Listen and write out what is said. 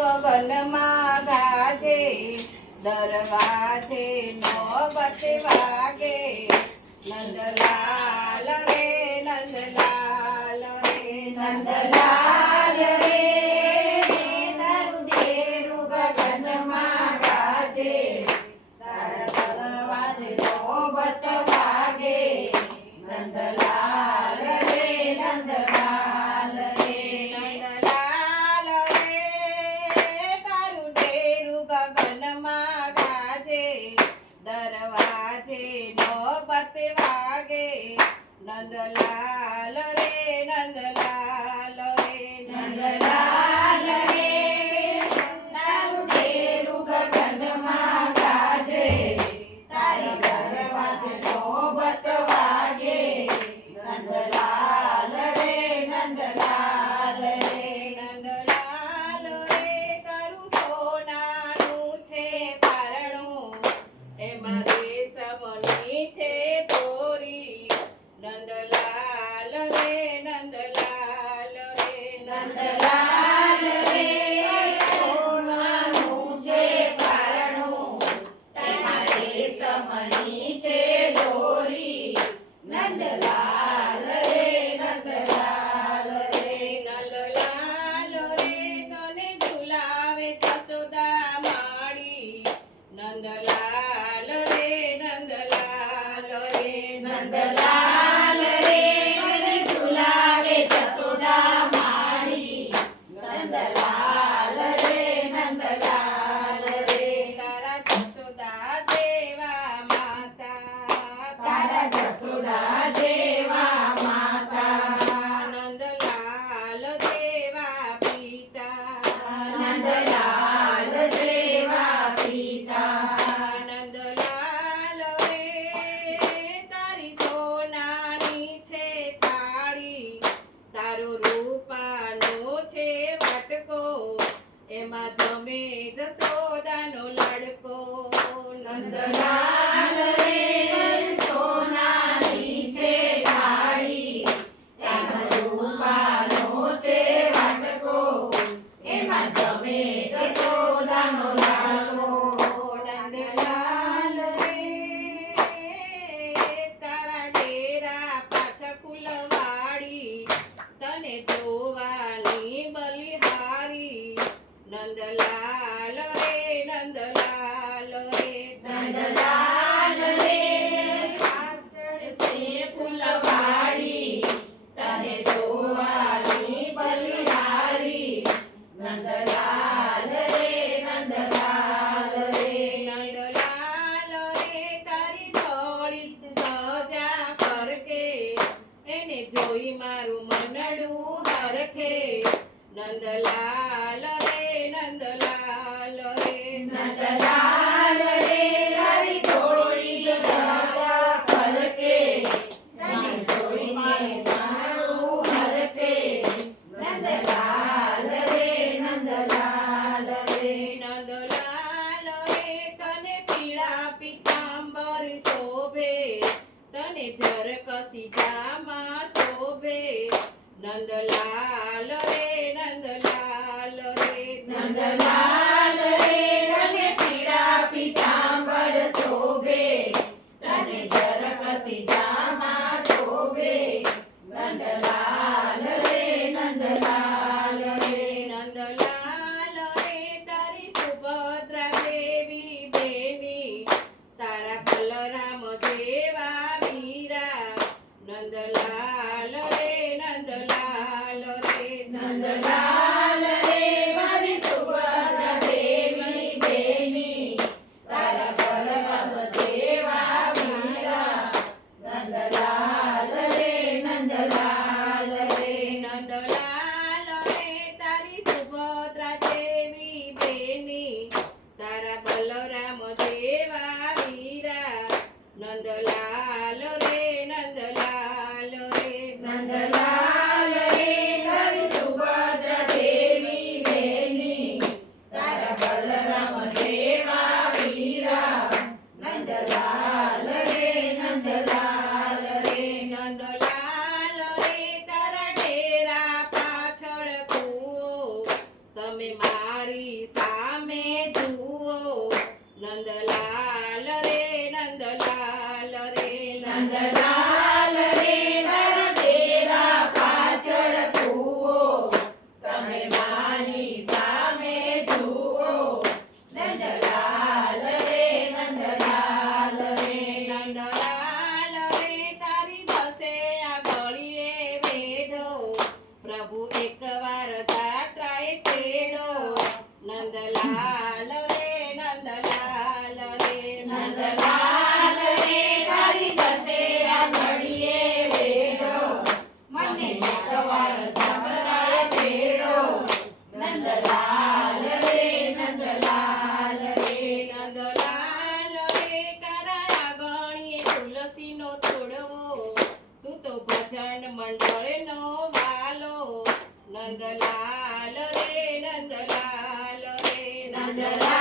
ગગનમાં ગાજે, દરવાજે નોબત વાગે. નંદલાલ રે નંદલાલ રે નંદલાલ રે નંદેરું ગગનમાં ગાજે, તારા દરવાજે નોબત વાગે. નંદલાલ રે નંદલાલ રે નંદલાલ રે તારું ડેરું ગગનમાં ગાજે, દરવાજે નોબત વાગે. નંદલાલ રે નંદલાલ રે નંદલાલ રે તારું ડેરું ગગનમાં ગાજે, તારી દરવાજે નોબત વાગે. નંદલાલ રે નંદલાલ રે નંદલાલ રે તારું સોનાનું છે પારણું, એમાં રેશમની છે દોરી. નંદલાલ રે નંદલાલ રે નંદલાલ રે સોનાનું છે પારણું, તેમાં રેશમની છે દોરી. નંદલાલ રે નંદલાલ રે નંદલાલ રે તને ઝુલાવે જશોદા માડી. નંદલાલ રે નંદલાલ રે નંદલાલ રે મને ઝુલાવે જશોદા માડી. નંદલાલ રે નંદલાલ રે તારા જશોદા દેવા માતા, તારા જશોદા જેવા માતા. નંદલાલ દેવા પિતા, નંદલાલ જેવા પિતા. નંદલાલ રે તારી સોનાની છે થાળી, તારો રૂપાનો છે વાટકો, એમાં જમે જશોદાનો લાડકો. નંદલાલ રે સોનાની છે થાળી, એમાં રૂપાનો છે વાટકો, એમાં જમે જશોદાનો લાડકો. નંદલાલ રે તારા ડેરા પાછળ ફૂલવાડી, તને જોવાની બલિહારી. નંદલાલ રે નંદલાલ રે નંદલાલ રે પાછળ છે ફૂલવાડી, તને જોવાની બલિહારી. નંદલાલ રે નંદલાલ રે નંદલાલ રે તારી થોડી ધજા ફરકે, એને જોઈ મારું મનડું હરખે. નંદલાલ રે નંદલાલ રે નંદલાલ રે તારી થોડી ધજા ફરકે, તને જોઈને મારું હરકે. નંદલાલ રે નંદલાલ રે નંદલાલ રે તને પીળા પીતાંબર શોભે, તને ઝરકસી જામા શોભે. નંદલાલ રે નંદલાલ રે નંદલાલ રે તને પીળા પીતાંબર શોભે, તને ઝરકસી જામા શોભે. નંદલાલ રે નંદલાલ રે નંદલાલ રે તારી સુભદ્રા દેવી બેની, તારા બલરામ જેવા વીરા. નંદલાલ રે નંદલાલ રે નંદલાલ રે મારી સુભદ્રા મારી સામે જુઓ નંદલાલ રે નંદલાલ રે નંદલાલ રે નરડેરા પાછળ કૂવો તમે મારી સામે જુઓ નંદલાલ રે નંદલાલ રે નંદલાલ રે તારી દસે આ ગળીએ બેઠો પ્રભુ એકવાર જાત્રાએ તેડો નંદલાલ રે નંદલાલ રે નંદલાલ રે તારી દસે આ ઘડીએ બેઠો મને એકવાર જાત્રાએ તેડો નંદલાલ રે નંદલાલ રે નંદલાલ રે તારા આંગણીએ તુલસીનો છોડવો તું તો ભજન મંડળનો વાલો નંદલાલ રે નંદલાલ રે નંદલાલ